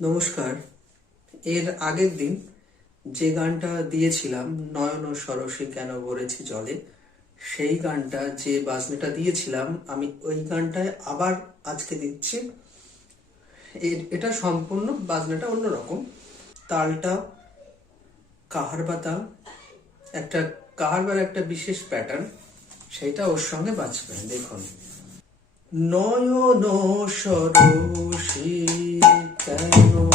নমস্কার। এর আগের দিন যে গানটা দিয়েছিলাম, নয়ন ও সরসী কেন ভরেছি জলে, সেই গানটা যে বাজনাটা দিয়েছিলাম, আমি ওই গানটায় আবার আজকে দিচ্ছি। এটা সম্পূর্ণ বাজনাটা অন্যরকম। তালটা কাহার বাতা একটা কাহারবার একটা বিশেষ প্যাটার্ন সেইটা ওর সঙ্গে বাজবে। দেখুন। নয়ন সরসী কেন?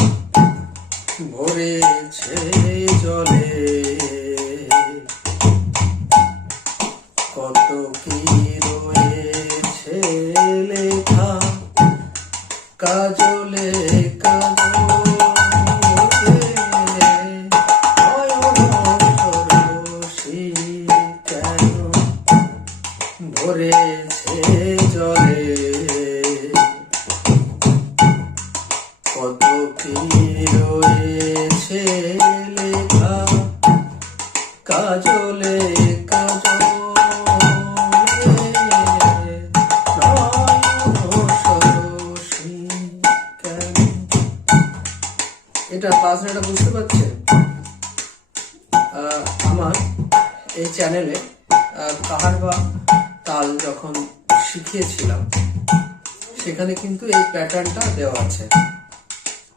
ভরেছে জলে। কত কি রয়েছে লেখা? কাজলে কত কি রয়েছে লেখা। কাজলে এটা পাঁচনাটা বুঝতে পারছেন? আমার এই চ্যানেলে কাহার বা তাল যখন শিখিয়েছিলাম, সেখানে কিন্তু এই প্যাটার্নটা দেওয়া আছে।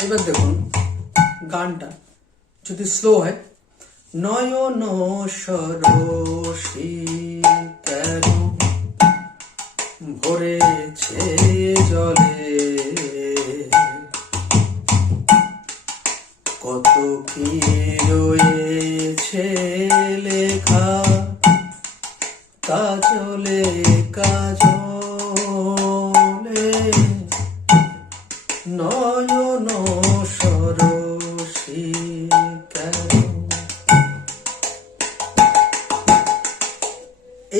এবার দেখুন গানটা। যদি স্লো হয়। নয়ন সরসী ভরেছে জলে। কত কি রয়েছে লেখা। কাজলে কাজলে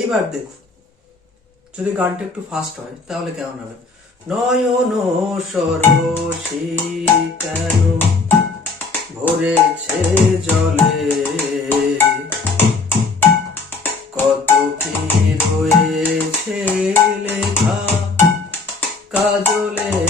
এইবার দেখুন। যদি গানটা একটু ফাস্ট হয়, তাহলে কেমন হবে? নয়ন সরসী কেন ভরেছে জলে? কত কি রয়েছে লেখা কাজলে?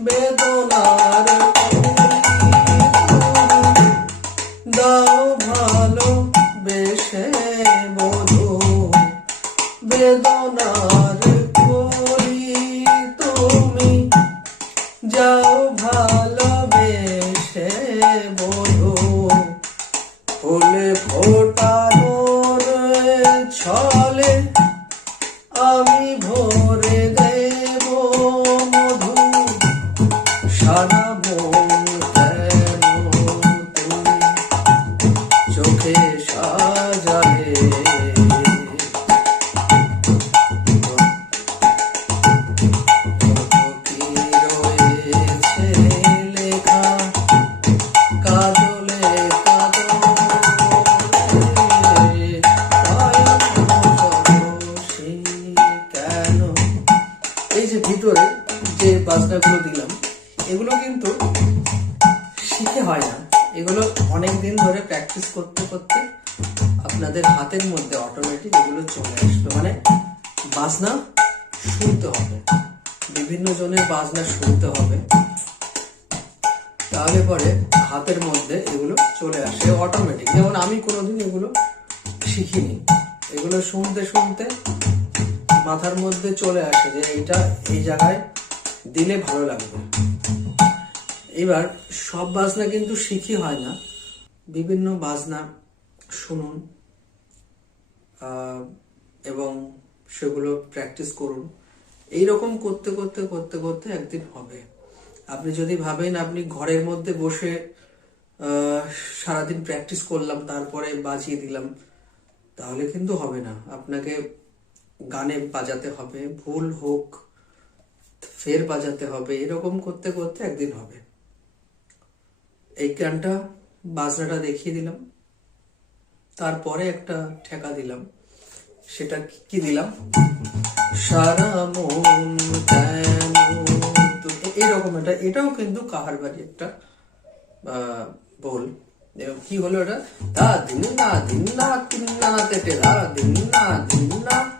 বেদনার দাও ভালো বেশে বধু বেদনার করি তুমি যাও ভালোবেসে বধু ফুলে ফোটানোর ছলে ভিতরে যে বাজনাগুলো দিলাম, এগুলো কিন্তু শিখে হয় না। এগুলো অনেক দিন ধরে প্র্যাকটিস করতে করতে আপনাদের হাতের মধ্যে অটোমেটিক এগুলো চলে আসবে। মানে বাজনা শুনতে হবে। বিভিন্ন জনের বাজনা শুনতে হবে। তাহলে পরে হাতের মধ্যে এগুলো চলে আসে অটোমেটিক যেমন আমি কোনোদিন এগুলো শিখিনি। এগুলো শুনতে শুনতে মাথার মধ্যে চলে আসে যে এইটা এই জায়গায় দিলে ভালো লাগবে। এবার সব বাজনা কিন্তু শিখি হয় না। বিভিন্ন বাজনা শুনুন এবং সেগুলো প্র্যাকটিস করুন। এই রকম করতে করতে করতে করতে একদিন হবে। আপনি যদি ভাবেন আপনি ঘরের মধ্যে বসে সারাদিন প্র্যাকটিস করলাম, তারপরে বাজিয়ে দিলাম, তাহলে কিন্তু হবে না। আপনাকে গানে বাজাতে হবে, ভুল হোক, ফের বাজাতে হবে, এরকম করতে করতে একদিন হবে। এই গানটা বাজনাটা দেখিয়ে দিলাম। তারপরে একটা ঠেকা দিলাম। সেটা কি- দিলাম? এরকম এটা এটাও কিন্তু কাহার বাড়ি একটা বল। কি হলো এটা? দা দিন না দিন না, তিন না, তেটে দা দিন না দিন না।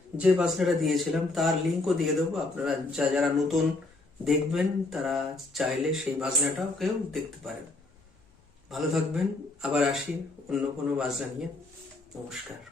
যে বাজনাটা দিয়েছিলাম, তার লিঙ্কও দিয়ে দেবো। আপনারা যা যারা নতুন দেখবেন, তারা চাইলে সেই বাজনাটাও কেউ দেখতে পারেন। ভালো থাকবেন। আবার আসি অন্য কোনো বাজনা নিয়ে। নমস্কার।